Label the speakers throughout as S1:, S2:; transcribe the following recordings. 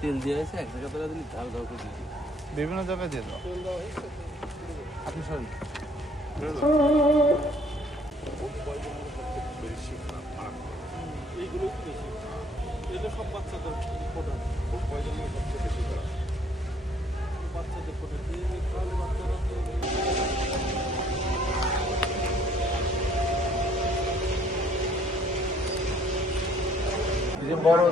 S1: তেল দিয়ে আছে এক জায়গা পেলে দিলি ঝাল ঝাল করে দিবি
S2: বিভিন্ন জায়গায় দিয়ে দাও।
S1: আপনি সরি
S3: এটা সব বাচ্চাদের
S2: পারো,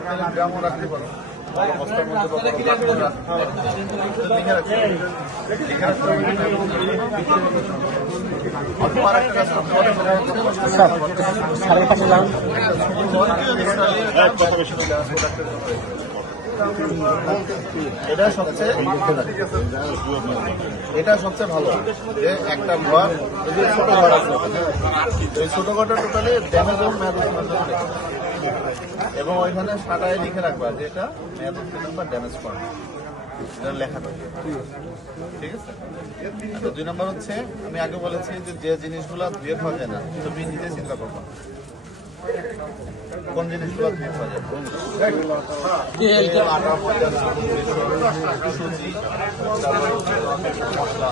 S2: এটা সবচেয়ে এটা সবচেয়ে ভালো যে একটা ঘর এই যে ছোট ঘর আছে। এই ছোট ঘরটা টোটালি ড্যামেজ এবং ওইখানে সাটায় লিখে রাখবা যে এটা মেয়াদ উত্তীর্ণ বা ড্যামেজ করা এটা লেখা থাকবে ঠিক আছে? আর দুই নম্বর হচ্ছে আমি আগে বলেছি যে যে জিনিসগুলো ধুয়ে খাওয়া যায় না তুমি নিজে চিন্তা করবা। কোন জিনিসগুলো ধুয়ে খাওয়া যায়? আটা, সুজি, তারপর মশলা।